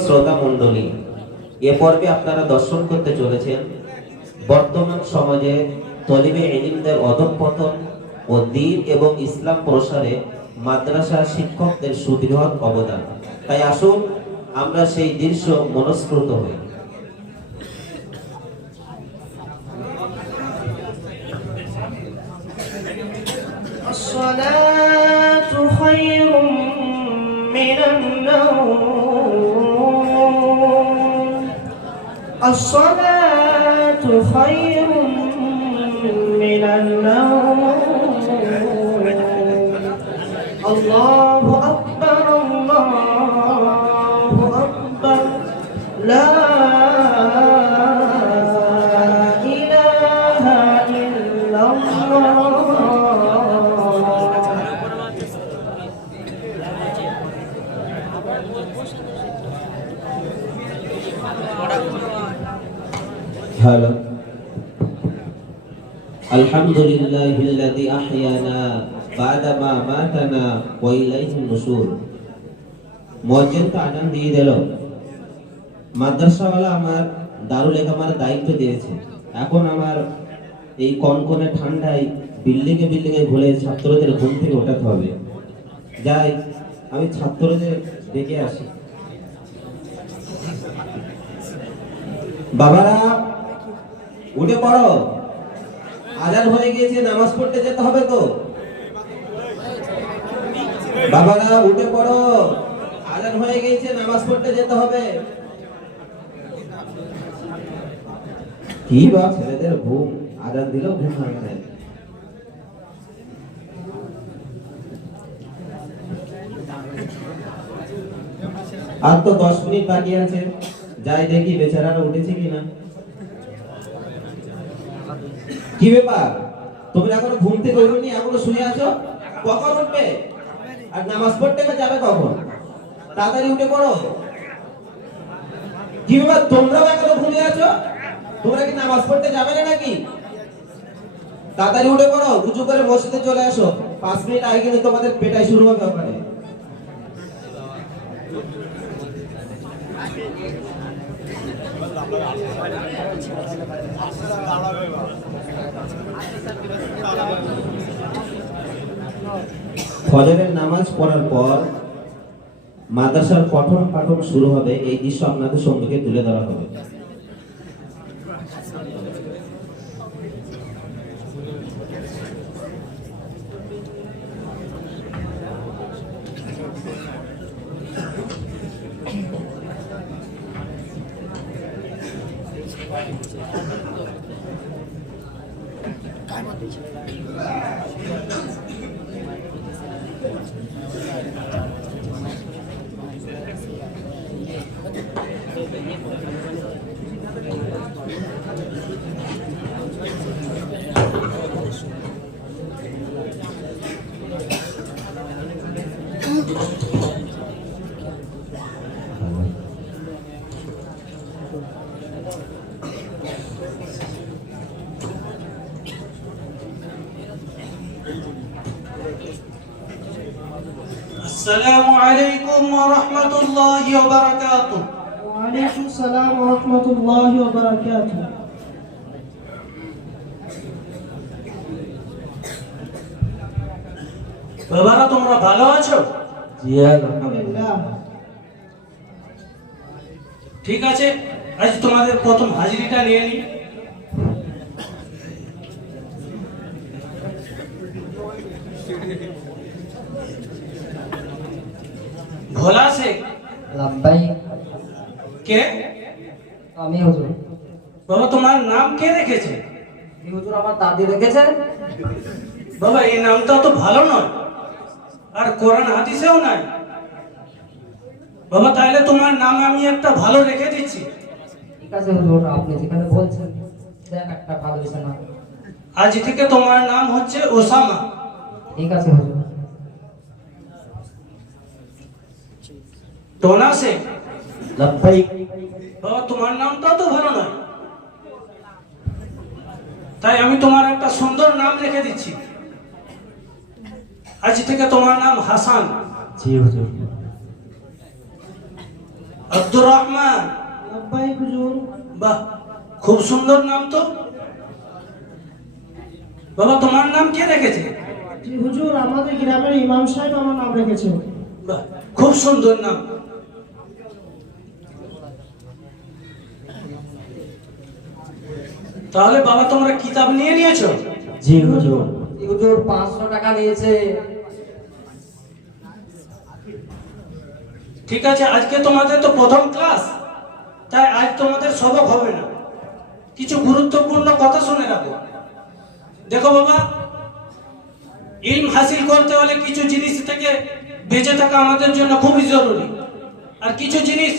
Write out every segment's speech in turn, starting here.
শ্রোতা মণ্ডলী, এ পর্বে আপনারা দর্শন করতে চলেছেন বর্তমান সমাজে তলিবে ইলমদের অধঃপতন ও দ্বীন এবং ইসলাম প্রসারে মাদ্রাসা শিক্ষকদের সুবৃহৎ অবদান। তাই আসুন আমরা সেই দৃশ্য মনস্ফূর্ত হই। الصلاة خير من النوم. الصلاة خير من النوم. الله أكبر الله أكبر لا إله إلا الله. هلا الحمد لله الذي أحيانا بعدما ماتنا وإليه النشور। মসজিদ তো আজান দিয়ে দিল, মাদ্রাসাওয়ালা আমার দারুল ইকামার দায়িত্ব দিয়েছে। এখন আমার এই কনকনে ঠান্ডায় বিল্ডিংয়ে ঘুরে ছাত্রদের ঘুম থেকে ওঠাতে হবে। যাই আমি ছাত্রদের ডেকে আসি। বাবারা উঠে পড়ো, আজান হয়ে গিয়েছে, নামাজ পড়তে যেতে হবে তো। বাবারা উঠে পড়ো, আজান হয়ে গিয়েছে, নামাজ পড়তে যেতে হবে। কি বা ছেলেদের ঘুম, আজান দিলেও ঘুম হয় না। আর তো 10 মিনিট বাকি আছে, যাই দেখি বেচারারা উঠেছে কিনা। কি ব্যাপার, তুমি এখনো ঘুম থেকে ওঠোনি, এখনো শুয়ে আছো? কখন উঠবে আর নামাজ পড়তে যাবে কখন? তাড়াতাড়ি উঠে পড়ো। কি ব্যাপার, তোমরাও এখনো ঘুমিয়ে আছো? তোমরা কি নামাজ পড়তে যাবে না নাকি? তাড়াতাড়ি উঠে পড়ো, উঁচু করে মসজিদে চলে আসো। 5 মিনিট আগে কিন্তু তোমাদের পেটাই শুরু হবে ওখানে। ফজরের নামাজ পড়ার পর মাদ্রাসার পঠন পাঠন শুরু হবে। এই দৃশ্য আপনাদের সম্মুখে তুলে ধরা হবে। السلام عليكم ورحمة الله وبركاته. وعليكم السلام ورحمة الله وبركاته. বাবারা তোমরা ভালো আছো? জি আলহামদুলিল্লাহ। ঠিক আছে, আজ তোমাদের প্রথম হাজিরিটা নিয়ে নি। ভোলা শেখ লাব্বাই। কে? আমি হুজুর। বাবা তোমার নাম কে রেখেছে? এই হুজুর আমার দাদি রেখেছে। বাবা এই নামটা তো ভালো নয়, আর কোরআন হাদিসেও নাই। বাবা তাহলে তোমার নাম আমি একটা ভালো রেখে দিচ্ছি। ঠিক আছে হুজুর, আপনি যেখানে বলছেন দেন একটা ভালো হয়েছে না। আজ থেকে তোমার নাম হচ্ছে ওসামা। ঠিক আছে হুজুর। টোনা শেখ। লাব্বাইক। বাবা তোমার নামটাও তো ভালো নয়, তাই আমি তোমার একটা সুন্দর নাম রেখে দিচ্ছি। আজ থেকে তোমার নাম হাসান। জি হুজুর। আব্দুর রহমান। লব্বাইক হুজুর। বাহ, খুব সুন্দর নাম তো। বাবা, তোমার নাম কে রেখেছে? জি হুজুর, আমাদের গ্রামের ইমাম সাহেব আমার নাম রেখেছেন। বাহ, খুব সুন্দর নাম। তাহলে বাবা, তোমরা কিতাব নিয়ে নিয়েছো? জি হুজুর। হুজুর 500 টাকা নিয়েছে। ঠিক আছে, আজকে তোমাদের তো প্রথম ক্লাস, তাই আজ তোমাদের সবক হবে না। কিছু গুরুত্বপূর্ণ কথা শুনে রাখো। দেখো বাবা, ইলম হাসিল করতে হলে কিছু জিনিস থেকে বেঁচে থাকা আমাদের জন্য খুবই জরুরি, আর কিছু জিনিস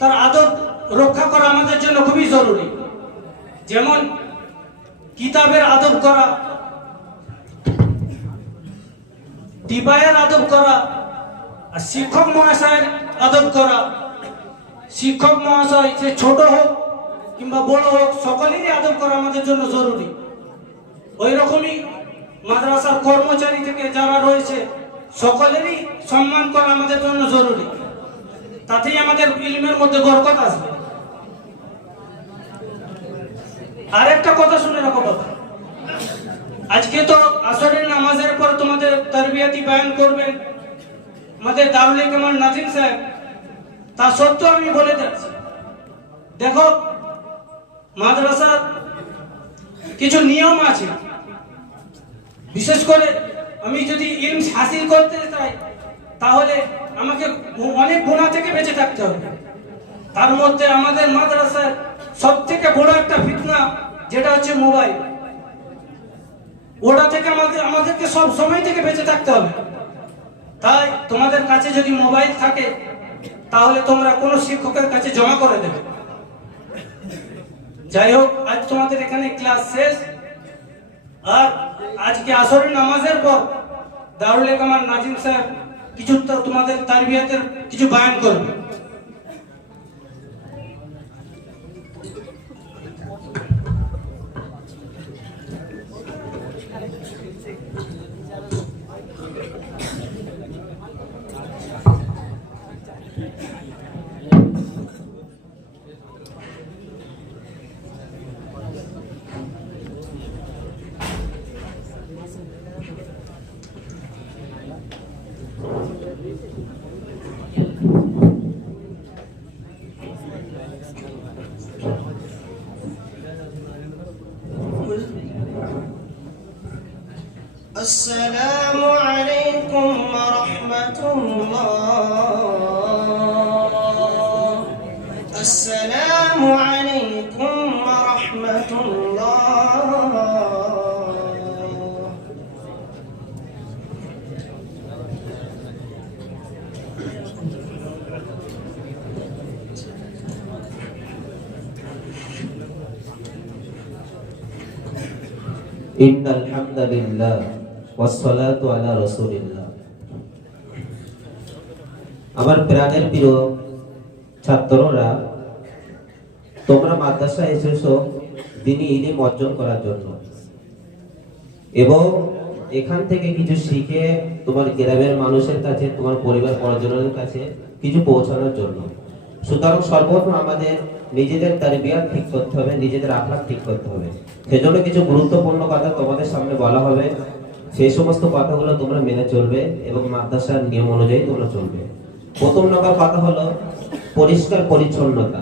তার আদব রক্ষা করা আমাদের জন্য খুবই জরুরি। যেমন কিতাবের আদব করা, টিপায়ের আদব করা, আর শিক্ষক মহাশয়ের আদব করা। শিক্ষক মহাশয় সে ছোট হোক কিংবা বড় হোক, সকলেরই আদব করা আমাদের জন্য জরুরি। ওই রকমই মাদ্রাসার কর্মচারী থেকে যারা রয়েছে সকলেরই সম্মান করা আমাদের জন্য জরুরি। তাতেই আমাদের ইলমের মধ্যে বরকত আসবে। আর একটা কথা শুনে রাখো বাবা, আজকে তো আসরের নামাজের পর তোমাদের তারবিয়াতি বয়ান করবেন আমাদের দারুল কামাল নাজিম সাহেব। তা সত্ত্বেও আমি বলে যাচ্ছি, দেখো মাদ্রাসার কিছু নিয়ম আছে। বিশেষ করে আমি যদি ইলম হাসিল করতে চাই, তাহলে আমাকে অনেক গুনাহ থেকে বেঁচে থাকতে হবে। তার মধ্যে আমাদের মাদ্রাসার সব থেকে বড় একটা ফিতনা, যেটা হচ্ছে মোবাইল। ওটা থেকে আমাদেরকে সব সময় থেকে বেঁচে থাকতে হবে। তাই তোমাদের কাছে যদি মোবাইল থাকে, তাহলে তোমরা কোনো শিক্ষকের কাছে জমা করে দেবে। যাই হোক, আজ তোমাদের এখানে ক্লাস শেষ। আর আজকে আসরের নামাজের পর দারুল কামাল নাজিম সাহেব কিছু তোমাদের তারবিয়াতের কিছু বয়ান করবে। السلام عليكم ورحمة الله. السلام عليكم ورحمة الله. إن الحمد لله والصلاة على رسول الله. আমার প্রাণের প্রিয় ছাত্ররা, তোমরা মাদ্রাসায় এসেছো দ্বীনি ইলম অর্জন করার জন্য এবং এখান থেকে কিছু শিখে তোমার গ্রামের মানুষের কাছে, তোমার পরিবার পরিজনের কাছে কিছু পৌঁছানোর জন্য। সুতরাং সর্বপ্রথম আমাদের নিজেদের তারবিয়াত ঠিক করতে হবে, নিজেদের আখলাক ঠিক করতে হবে। সেজন্য কিছু গুরুত্বপূর্ণ কথা তোমাদের সামনে বলা হবে। সেই সমস্ত কথাগুলো তোমরা মেনে চলবে এবং মাদ্রাসার নিয়ম অনুযায়ী তোমরা চলবে। প্রথম নম্বর কথা হলো পরিষ্কার পরিচ্ছন্নতা।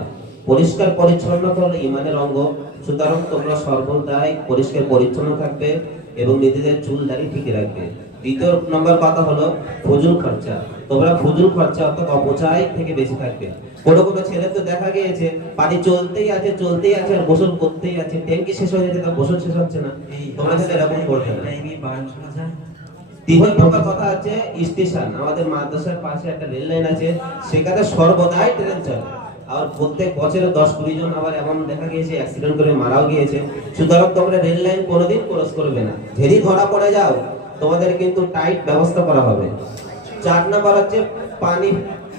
পরিষ্কার পরিচ্ছন্নতা হলো ইমানের অঙ্গ। সুতরাং তোমরা সর্বদাই পরিষ্কার পরিচ্ছন্ন থাকবে এবং নিজেদের চুল দাড়ি ঠিক রাখবে। দ্বিতীয় নম্বর কথা হলো ফজুল খরচা। তোমরা ফজুল খরচা অর্থাৎ অপচয় থেকে বেশি থাকবে। কোনো কোনো ছেলে তো দেখা গিয়েছে পানি চলতেই আছে আর গোসল করতেই আছে, ট্যাঙ্কি শেষ হয়ে যাচ্ছে তার গোসল শেষ হচ্ছে না। তোমরা কিন্তু এরকম করবে না। তিন নম্বর কথা হচ্ছে স্টেশন। আমাদের মাদ্রাসার পাশে একটা রেল লাইন আছে, সেখানে সর্বদাই ট্রেন চলে। আর প্রত্যেক বছরে 10-20 জন আবার এমন দেখা গিয়েছে অ্যাক্সিডেন্ট করে মারাও গিয়েছে। সুতরাং তোমরা রেল লাইন কোনোদিন ক্রস করবে না। যদি ধরা পড়ে যাও, তোমাদের কিন্তু টাইট ব্যবস্থা করা হবে। 4 নম্বর হচ্ছে পানি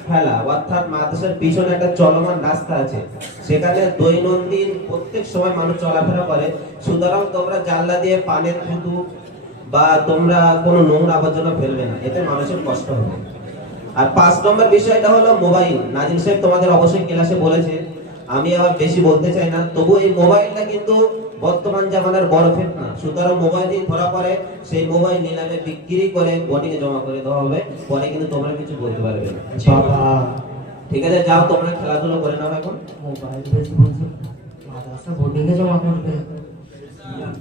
ফেলা, অর্থাৎ মাদ্রাসার পিছনে একটা চলমান রাস্তা আছে, সেখানে দৈনন্দিন প্রত্যেক সময় মানুষ চলাফেরা করে। সুতরাং তোমরা জানলা দিয়ে পানির থুতু বা তোমরা কোনো নোংরা আবর্জনা ফেলবে না, এতে মানুষের কষ্ট হবে। আর 5 নম্বর বিষয়টা হলো মোবাইল। নাজিম সাহেব তোমাদের অবশ্যই ক্লাসে বলেছে, আমি আবার বেশি বলতে চাই না, তবু এই মোবাইলটা কিন্তু বর্তমান জামানার বড় ফিতনা। সুতরাং মোবাইল যদি ধরা পড়ে, সেই মোবাইল নিলামে বিক্রি করে বোর্ডিংয়ে জমা করে দেওয়া হবে, পরে কিন্তু তোমরা কিছু বলতে পারবে না। বাবা ঠিক আছে, যাও তোমরা খেলাধুলো করে নাও এখন। মোবাইল বেশি বলছো, মাদ্রাসা বোর্ডিংয়ে জমা করবে।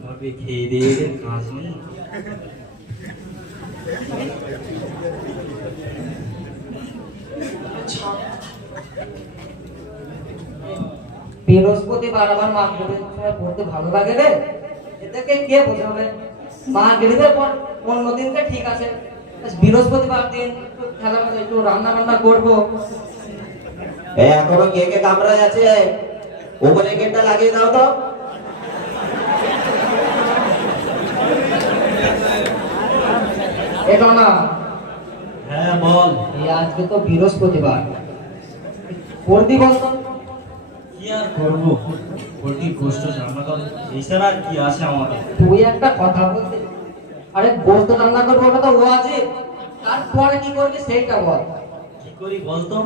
ভাবে খেয়ে দিয়ে এদের কাজ নেই। বৃহস্পতিবার আমার মাগরিবের সময় পড়তে ভালো লাগে রে, এদেরকে কে বোঝাবে? মাগরিবের পর অন্য দিনকে ঠিক আছে, বৃহস্পতিবার দিন একটু খেলা একটু রান্না বান্না করবো। এখনো কে কে কামরায় আছে? ওপরে গেটটা লাগিয়ে দাও তো। এটা না, হ্যাঁ বল, এই আজকে তো বৃহস্পতিবার, পড়বি বলতো? কি আর করবো, পোল্ট্রি গোষ্ঠ রান্না করে এছাড়া আর কি আছে আমাদের? তুই একটা কথা বলতে, আরে গোস্ত রান্না করবো ওটা তো ওয়াজিব, তারপরে কি করবি সেইটা বল। কি করি বলতো?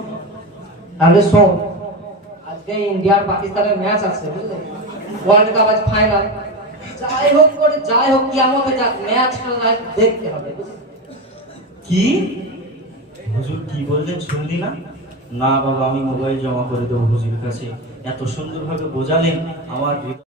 তাহলে শোন, আজকে ইন্ডিয়া আর পাকিস্তানের ম্যাচ আছে বুঝলে, ওয়ার্ল্ড কাপ আজ ফাইনাল। যাই হোক করে যাই হোক কিয়ামতে যাক ম্যাচটা লাইভ দেখতে হবে বুঝলি? কি হুজুর কি বললেন শুনলি না? না বাবা, আমি মোবাইল জমা করে দেবো হুজুরের কাছে। এত সুন্দরভাবে বোঝালেন, আমার